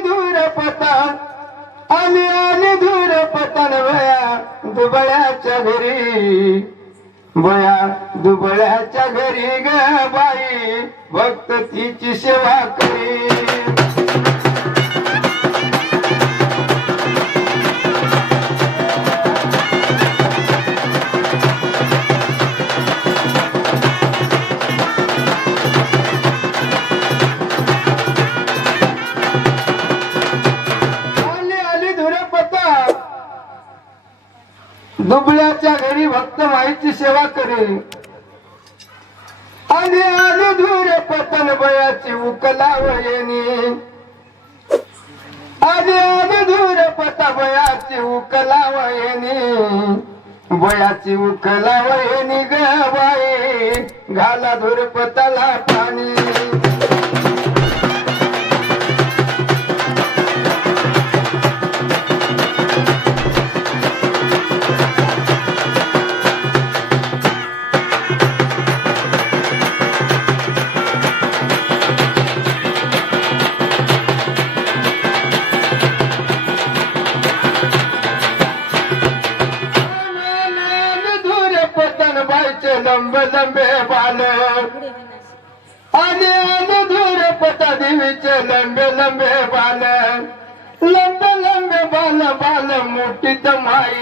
धूर पतन आले आले धूर पतन वया दुबळ्याच्या घरी. बया दुबळ्याच्या घरी ग बाई भक्त तिची सेवा करी. माईची सेवा करे आणि आले धुर पतन बयाची उकला वयनी आणि आले धुर पता बयाची उकला वयनी बयाची उकला वयनी गवाई बाई. घाला धुरपताला पाणी.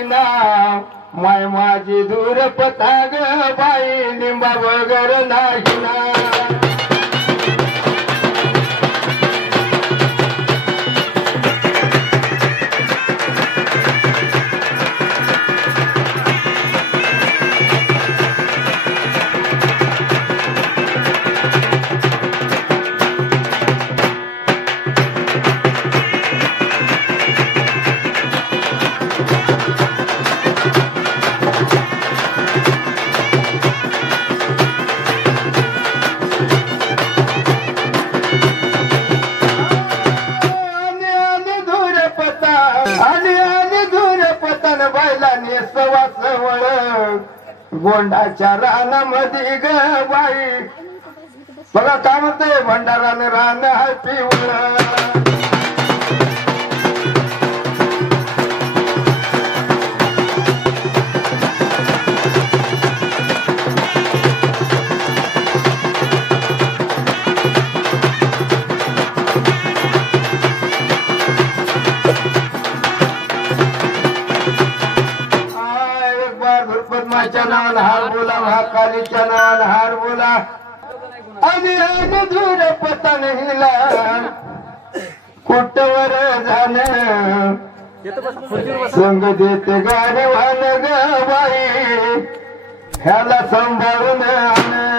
माईना माय माझी धूर पता ग बाई लिंबा वगर नाही ना. गोंडाच्या रानामध्ये ग बाई. बघा काय म्हणते भंडाराने रान आहे पिवळ आणि आज पतन हिला कुटवर झालं? संग देत गाडी वाहन ग बाई. ह्याला सांभाळून आण.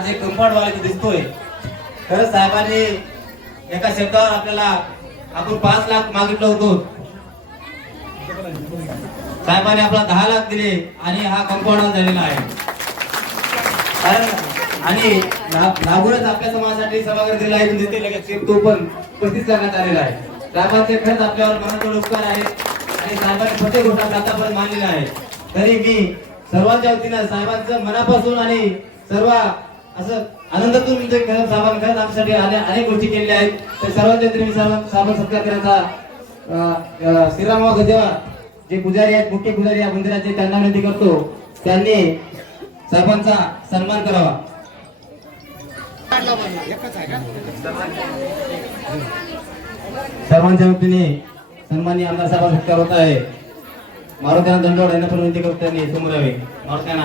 आज एक कंपाऊंड वाला दिसतोय खरंच साहेबांनी एका शब्दावर आपल्याला आपण पाच लाख मागितलं होतो. साहेबांनी आपला दहा लाख दिले आणि हा कंपाऊंड झालेला आहे. कारण आणि लागूनच आपल्या समाजासाठी सभागृह दिला आहे म्हणजे तिथे लगेच तो पण पस्तीस लाखात आलेला आहे. साहेबांचे खरंच आपल्यावर मनाचा उपकार आहे आणि साहेबांनी प्रत्येक गोष्ट आता आतापर्यंत मानलेला आहे. तरी मी सर्वांच्या वतीनं साहेबांचं मनापासून आणि सर्व असं आनंदातून ते करत आमच्यासाठी अनेक गोष्टी केलेल्या आहेत. तर सर्वांच्या वतीने मी सत्कार करण्याचा अं, गजेवा जे पुजारी आहेत मुख्य पुजारी या मंदिराचे त्यांना विनंती करतो त्यांनी साहेबांचा सन्मान करावा. सर्वांच्या वतीने सन्मानी आमदार साहेब सत्कार होत आहे. मारुत्यांना दंडवड यांना पण विनंती करतो त्यांनी समोर यावे मारुत्यांना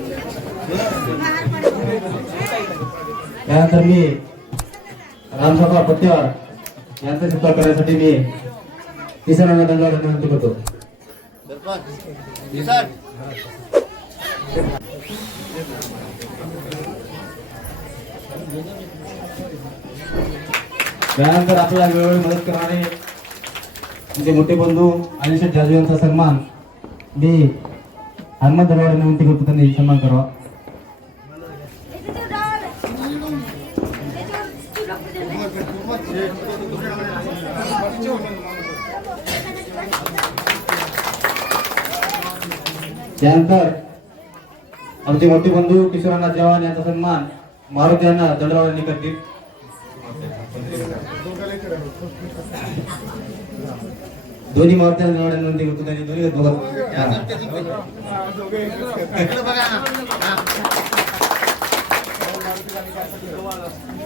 त्यानंतर मी रामसाबा पट्ट्यावर यांचा सत्कार करण्यासाठी मी किसनांना दंडवाड विनंती करतो त्यानंतर आपल्याला वेळोवेळी मदत करणारे आमचे मोठे बंधू अनिशेठ जाजू यांचा सन्मान मी हनुमंत दरवाड विनंती करतो त्यांनी सन्मान करावा त्यानंतर आमचे मोठे बंधू किशोरांना जवान यांचा सन्मान मारुती यांना दंडराव यांनी करतील दोन्ही मारुती यांना करतो त्यांनी दोन्ही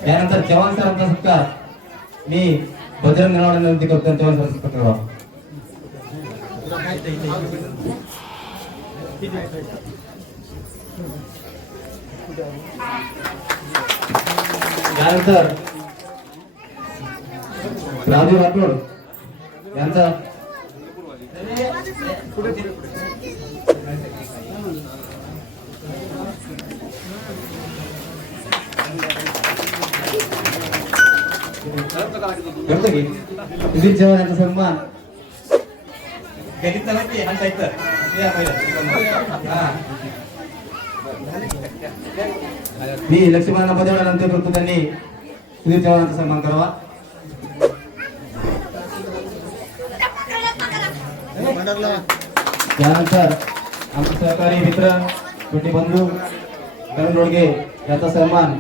त्यानंतर जवान सरांचा सत्कार मी बजरंग नरवाड्यांना विनंती करतो जवान सरांचा सत्कार यानंतर राजू राठोड यांचा करतो की सुधीर चव्हाण यांचा सन्मान गणित नव्हती हा साहित्य या हा. मी लक्ष्मणांना बजावल्यानंतर करतो त्यांनी सुधीर चव्हाणांचा सन्मान करावा त्यानंतर आमचे सहकारी मित्र छोटे बंधू करण रोडगे याचा सन्मान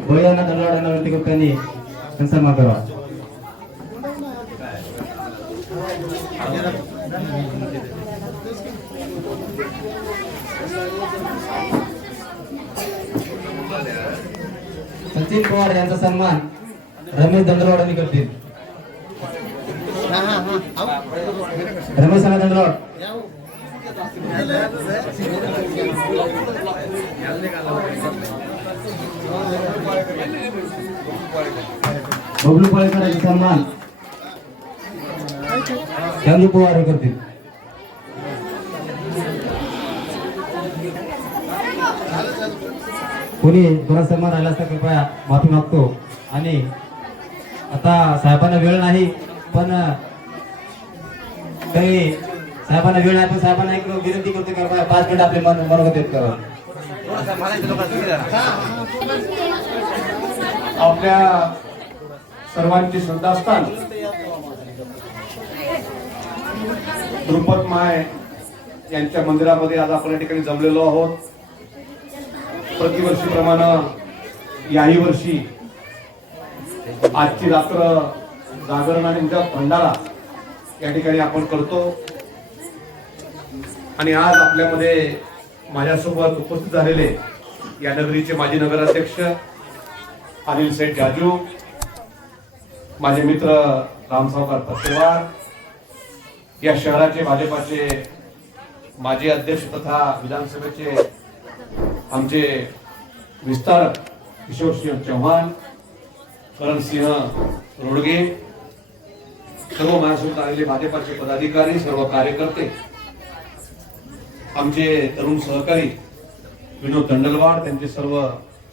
बळीयांना दंडवाड्यांना विनंती करतो त्यांनी त्यांचा सन्मान करावा सचिन पवार यांचा सन्मान रमेश दंडवाडांनी करतील रमेश आणि दंडवाड बबलू पाळेकर यांचा सन्मान चंदू पवार हे करतील कोणी कोणा सन्मान राहिला असता कृपया माफी मागतो. आणि आता साहेबांना वेळ नाही पण काही साहेबांना वेळ नाही पण साहेबांना एक विनंती करतो की कृपया पाच मिनिट आपले मन मनोगत व्यक्त करा. आपल्या सर्वांची श्रद्धास्थान द्रुपद माय यांच्या मंदिरामध्ये आज आपण या ठिकाणी जमलेलो आहोत. प्रतिवर्षीप्रमाणे याही वर्षी आजची रात्र जागरण आणि उद्या भंडारा या ठिकाणी आपण करतो. आणि आज आपल्यामध्ये माझ्यासोबत उपस्थित झालेले या नगरीचे माजी नगराध्यक्ष अनिल सेठ जाजू माझे मित्र रामसावकार पत्तेवार या शहराचे भाजपाचे माजी अध्यक्ष तथा विधानसभेचे आमचे विस्तारक किशोरसिंह चव्हाण करणसिंह रोडगे सर्व माझ्यासोबत आलेले भाजपाचे पदाधिकारी सर्व कार्यकर्ते आमचे तरुण सहकारी विनोद दंडलवाड त्यांचे सर्व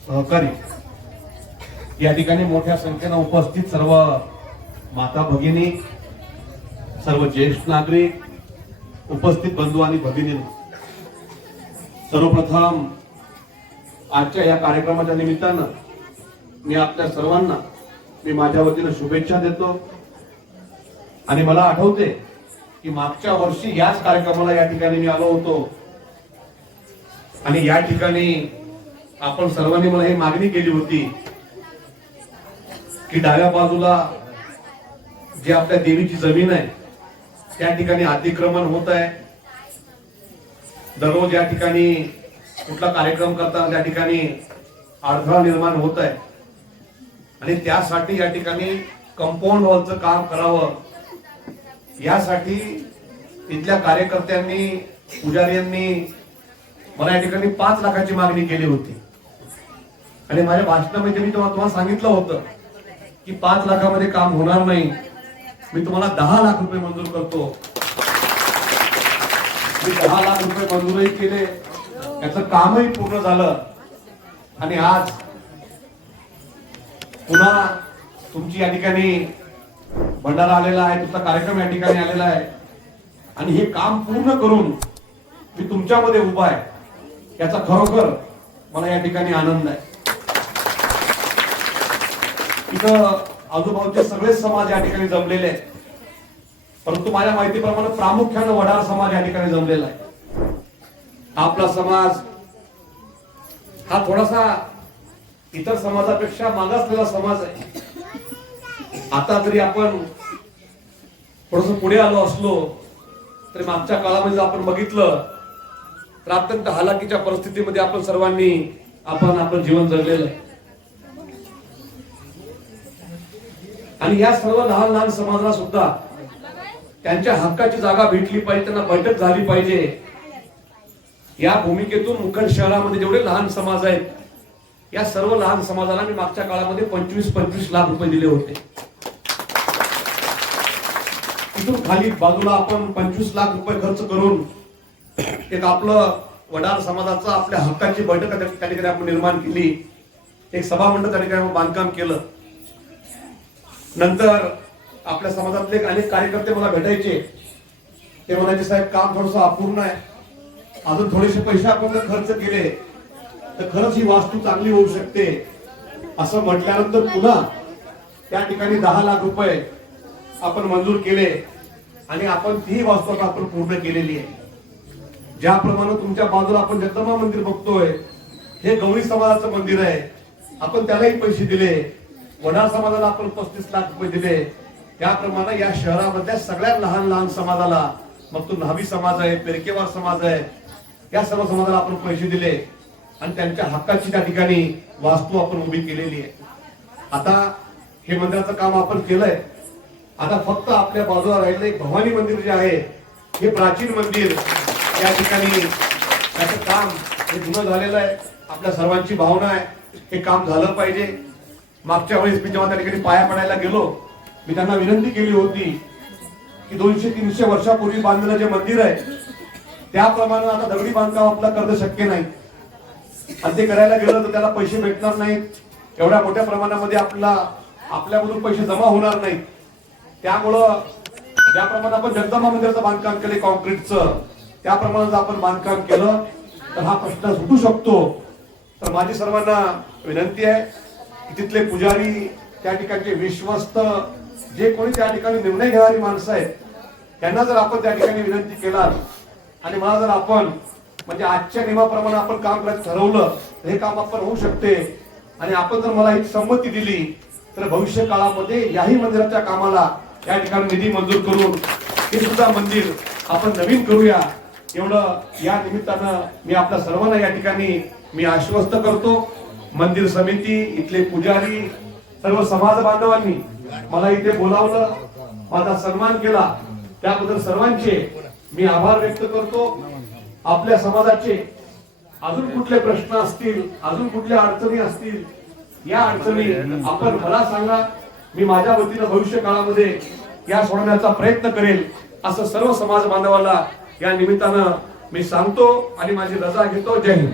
सहकारी. या ठिकाणी मोठ्या संख्येनं उपस्थित सर्व माता भगिनी सर्व ज्येष्ठ नागरिक उपस्थित बंधू आणि भगिनी सर्वप्रथम आजच्या या कार्यक्रमाच्या निमित्तानं मी आपल्या सर्वांना मी माझ्या वतीनं शुभेच्छा देतो. आणि मला आठवते की मागच्या वर्षी याच कार्यक्रमाला या ठिकाणी मी आलो होतो. आणि या ठिकाणी आपण सर्वांनी मला ही मागणी केली होती की डाव्या बाजूला जी आपल्या देवीची जमीन आहे त्या ठिकाणी अतिक्रमण होत आहे. दररोज या ठिकाणी कुठला कार्यक्रम करताना त्या ठिकाणी अडथळा निर्माण होत आहे. आणि त्यासाठी या ठिकाणी कंपाऊंड वॉलचं काम करावं. यासाठी इथल्या कार्यकर्त्यांनी पुजारी यांनी मला या ठिकाणी पाच लाखाची मागणी केली होती. आणि माझ्या भाषणामध्ये मी तुम्हाला तुम्हाला सांगितलं होतं की पाच लाखामध्ये काम होणार नाही. मी तुम्हाला दहा लाख रुपये मंजूर करतो. मी दहा लाख रुपये मंजूरही केले. त्याचं कामही पूर्ण झालं. आणि आज पुन्हा तुमची या ठिकाणी भंडारा आलेला आहे तुमचा कार्यक्रम या ठिकाणी आलेला आहे. आणि हे काम पूर्ण करून मी तुमच्यामध्ये उभा आहे. याचा खरोखर मला या ठिकाणी आनंद आहे. इथं आजूबाजूचे सगळे समाज या ठिकाणी जमलेले आहेत. परंतु माझ्या माहितीप्रमाणे प्रामुख्यानं वडार समाज या ठिकाणी जमलेला आहे. आपला समाज हा थोडासा इतर समाजापेक्षा मागासलेला समाज आहे. आता जरी आपण थोडस पुढे आलो असलो तरी मागच्या काळामध्ये जर आपण बघितलं तर अत्यंत हालाकीच्या परिस्थितीमध्ये आपण सर्वांनी आपण आपलं जीवन जगलेलं आहे. आणि या सर्व लहान लहान समाजाला सुद्धा त्यांच्या हक्काची जागा भेटली पाहिजे त्यांना बैठक झाली पाहिजे. या भूमिकेतून मुखेड शहरामध्ये जेवढे लहान समाज आहेत या सर्व लहान समाजाला मी मागच्या काळामध्ये पंचवीस पंचवीस लाख रुपये दिले होते. तिथून खाली बाजूला आपण पंचवीस लाख रुपये खर्च करून एक आपलं वडार समाजाचं आपल्या हक्काची बैठक त्या ठिकाणी आपण निर्माण केली. एक सभामंडळ त्या ठिकाणी बांधकाम केलं. नंतर आपल्या समाजातले अनेक कार्यकर्ते मला भेटायचे. ते म्हणायचे साहेब काम थोडस अपूर्ण आहे. अजून थोडेसे पैसे आपण जर खर्च केले तर खरंच ही वास्तू चांगली होऊ शकते. असं म्हटल्यानंतर पुन्हा त्या ठिकाणी दहा लाख रुपये आपण मंजूर केले आणि आपण ती वास्तू आता आपण पूर्ण केलेली आहे. ज्याप्रमाणे तुमच्या बाजूला आपण जगदंबा मंदिर बघतोय हे गौरी समाजाचं मंदिर आहे. आपण त्यालाही पैसे दिले. वडार समाजाला आपण पस्तीस लाख रुपये दिले. त्याप्रमाणे या शहरामधल्या सगळ्या लहान लहान समाजाला मग तो न्हावी समाज आहे पेरकेवार समाज आहे या सर्व समाजाला आपण पैसे दिले. आणि त्यांच्या हक्काची त्या ठिकाणी वास्तू आपण उभी केलेली आहे. आता हे मंदिराचं काम आपण केलंय. आता फक्त आपल्या बाजूला राहिलं एक भवानी मंदिर जे आहे हे प्राचीन मंदिर या ठिकाणी त्याचं काम हे जुनं झालेलं आहे. आपल्या सर्वांची भावना आहे हे काम झालं पाहिजे. मागच्या वेळेस मी जेव्हा त्या ठिकाणी पाया पडायला गेलो मी त्यांना विनंती केली होती की दोनशे तीनशे वर्षापूर्वी बांधलेलं जे मंदिर आहे त्याप्रमाणे आता दगडी बांधकाम आपलं करणं शक्य नाही. आणि ते करायला गेलं तर त्याला पैसे भेटणार नाहीत. एवढ्या मोठ्या प्रमाणामध्ये आपला आपल्यामधून पैसे जमा होणार नाहीत. त्यामुळं ज्याप्रमाणे आपण जगदंबा मंदिराचं बांधकाम केले कॉन्क्रीटचं त्याप्रमाणे जर आपण बांधकाम केलं. तर हा प्रश्न सुटू शकतो. तर माझी सर्वांना विनंती आहे तिथले पुजारी त्या ठिकाणचे विश्वस्त जे कोणी त्या ठिकाणी निर्णय घेणारी माणसं आहेत त्यांना जर आपण त्या ठिकाणी विनंती केला आणि मला जर आपण म्हणजे आजच्या नियमाप्रमाणे आपण काम करायचं ठरवलं तर हे काम आपण होऊ शकते. आणि आपण जर मला एक संमती दिली तर भविष्य काळामध्ये याही मंदिराच्या कामाला या ठिकाणी निधी मंजूर करून हे सुद्धा मंदिर आपण नवीन करूया. एवढं या निमित्तानं मी आपल्या सर्वांना या ठिकाणी मी आश्वस्त करतो. मंदिर समिती इथले पुजारी सर्व समाज बांधवांनी मला इथे बोलावलं माझा सन्मान केला. त्याबद्दल सर्वांचे मी आभार व्यक्त करतो. आपल्या समाजाचे अजून कुठले प्रश्न असतील अजून कुठल्या अडचणी असतील या अडचणी आपण मला सांगा. मी माझ्या वतीनं भविष्य काळामध्ये या सोडवण्याचा प्रयत्न करेल असं सर्व समाज बांधवाला या निमित्तानं मी सांगतो आणि माझी रजा घेतो. जय हिंद.